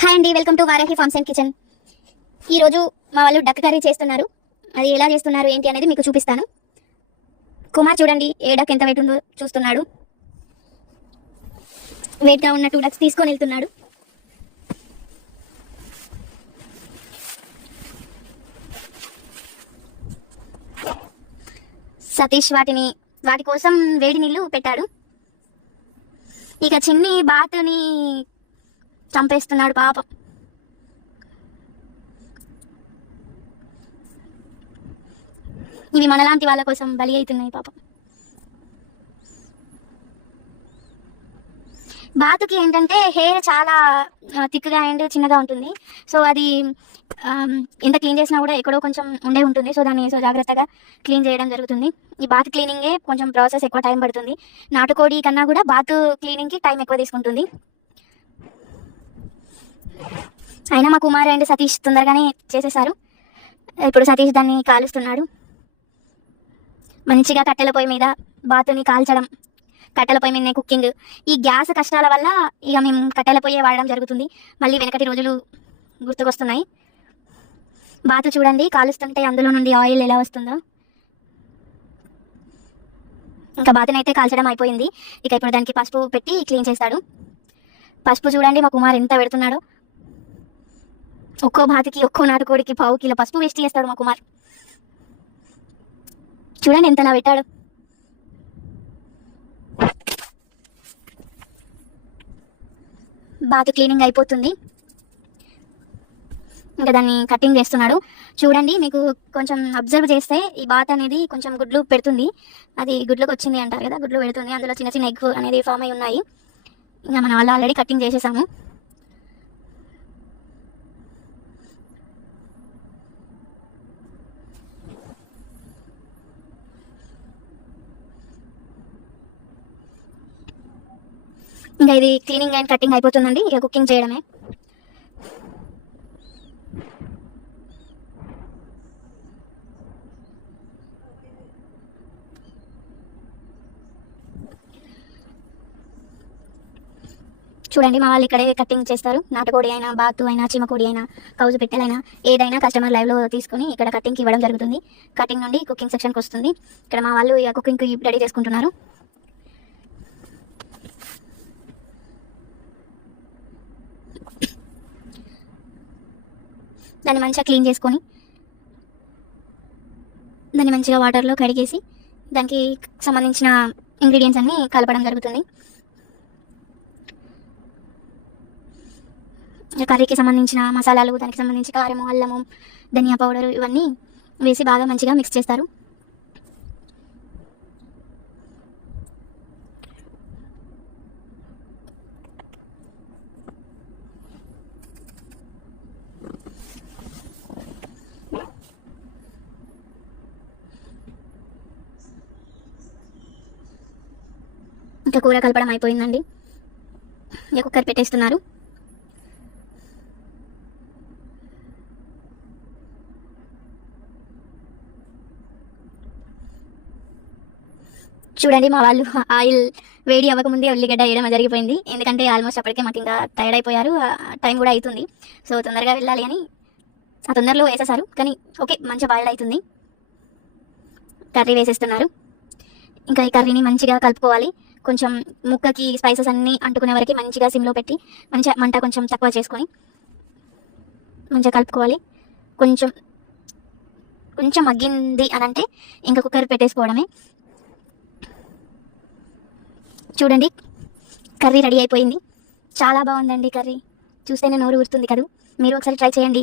Hi అండి, welcome to Varahi Farms and Kitchen. ఈరోజు మా వాళ్ళు డక్ కర్రీ చేస్తున్నారు. అది ఎలా చేస్తున్నారు ఏంటి అనేది మీకు చూపిస్తాను. కుమార్ చూడండి ఏ డక్ ఎంత వెయిట్ ఉందో చూస్తున్నాడు. వెయిట్గా ఉన్న 2 డక్స్ తీసుకొని వెళ్తున్నాడు. సతీష్ వాటి కోసం వేడి నీళ్ళు పెట్టాడు. ఇక చిన్ని బాతుని చంపేస్తున్నాడు పాపం. ఇవి మనలాంటి వాళ్ళ కోసం బలి అవుతున్నాయి పాపం. బాతుకి ఏంటంటే హెయిర్ చాలా థిక్గా అండ్ చిన్నగా ఉంటుంది. సో అది ఎంత క్లీన్ చేసినా కూడా ఎక్కడో కొంచెం ఉండే ఉంటుంది. సో దాన్ని జాగ్రత్తగా క్లీన్ చేయడం జరుగుతుంది. ఈ బాత్ క్లీనింగే కొంచెం ప్రాసెస్ ఎక్కువ టైం పడుతుంది. నాటుకోడి కన్నా కూడా బాత్ క్లీనింగ్కి టైం ఎక్కువ తీసుకుంటుంది. అయినా మా కుమార్ అండ్ సతీష్ తొందరగానే చేసేసారు. ఇప్పుడు సతీష్ దాన్ని కాలుస్తున్నాడు. మంచిగా కట్టెల పొయ్యి మీద బాతుని కాల్చడం, కట్టెల పొయ్యి మీదనే కుకింగ్. ఈ గ్యాస్ కష్టాల వల్ల ఇక మేము కట్టెల పొయ్యే వాడడం జరుగుతుంది. మళ్ళీ వెనకటి రోజులు గుర్తుకొస్తున్నాయి. బాతు చూడండి కాలుస్తుంటే అందులో నుండి ఆయిల్ ఎలా వస్తుందో. ఇంకా బాతునైతే కాల్చడం అయిపోయింది. ఇక ఇప్పుడు దానికి పసుపు పెట్టి క్లీన్ చేస్తాడు. పసుపు చూడండి మా కుమార్ ఎంత పెడుతున్నాడో. ఒక్కో బాతుకి ఒక్కో నాటుకోడికి 1/2 కిలో పసుపు వేస్ట్ చేస్తాడు మా కుమార్. చూడండి ఎంతలా పెట్టాడు. బాతు క్లీనింగ్ అయిపోతుంది. ఇంకా దాన్ని కటింగ్ చేస్తున్నాడు. చూడండి మీకు కొంచెం అబ్జర్వ్ చేస్తే ఈ బాత్ అనేది కొంచెం గుడ్లు పెడుతుంది. అది గుడ్లకు వచ్చింది అంటారు కదా, గుడ్లు పెడుతుంది. అందులో చిన్న చిన్న ఎగ్ అనేది ఫామ్ అయి ఉన్నాయి. ఇంకా మన వాళ్ళు ఆల్రెడీ కటింగ్ చేసేసాము. ఇంకా ఇది క్లీనింగ్ అండ్ కటింగ్ అయిపోతుందండి. ఇక కుకింగ్ చేయడమే. చూడండి మా వాళ్ళు ఇక్కడే కటింగ్ చేస్తారు. నాటుకోడి అయినా, బాతు అయినా, చీమకోడి అయినా, కౌజు పెట్టెలైనా ఏదైనా కస్టమర్ లైవ్లో తీసుకుని ఇక్కడ కటింగ్కి ఇవ్వడం జరుగుతుంది. కటింగ్ నుండి కుకింగ్ సెక్షన్కి వస్తుంది. ఇక్కడ మా వాళ్ళు ఇక కుకింగ్కి రెడీ చేసుకుంటున్నారు. దాన్ని మంచిగా క్లీన్ చేసుకొని దాన్ని మంచిగా వాటర్లో కడిగేసి దానికి సంబంధించిన ఇంగ్రీడియంట్స్ అన్నీ కలపడం జరుగుతుంది. కర్రీకి సంబంధించిన మసాలాలు, దానికి సంబంధించి కారము, అల్లము, ధనియా పౌడరు ఇవన్నీ వేసి బాగా మంచిగా మిక్స్ చేస్తారు. ఇంకా కూర కలపడం అయిపోయిందండి. ఇక కుక్కర్ పెట్టేస్తున్నారు. చూడండి మా వాళ్ళు ఆయిల్ వేడి అవ్వకముందే ఉల్లిగడ్డ వేయడం జరిగిపోయింది. ఎందుకంటే ఆల్మోస్ట్ అప్పటికే మాకు ఇంకా టైర్డ్ అయిపోయారు, టైం కూడా అవుతుంది. సో తొందరగా వెళ్ళాలి అని ఆ తొందరలో వేసేసారు. కానీ ఓకే, మంచిగా బాయిల్ అవుతుంది. కర్రీ వేసేస్తున్నారు. ఇంకా ఈ కర్రీని మంచిగా కలుపుకోవాలి. కొంచెం ముక్కకి స్పైసెస్ అన్నీ అంటుకునే వరకు మంచిగా సిమ్లో పెట్టి మంచిగా మంట కొంచెం తక్కువ చేసుకొని మంచిగా కలుపుకోవాలి. కొంచెం కొంచెం మగ్గింది అని అంటే ఇంకా కుక్కర్ పెట్టేసుకోవడమే. చూడండి కర్రీ రెడీ అయిపోయింది. చాలా బాగుందండి కర్రీ. చూస్తేనే నోరు ఊరుతుంది కదా. మీరు ఒకసారి ట్రై చేయండి.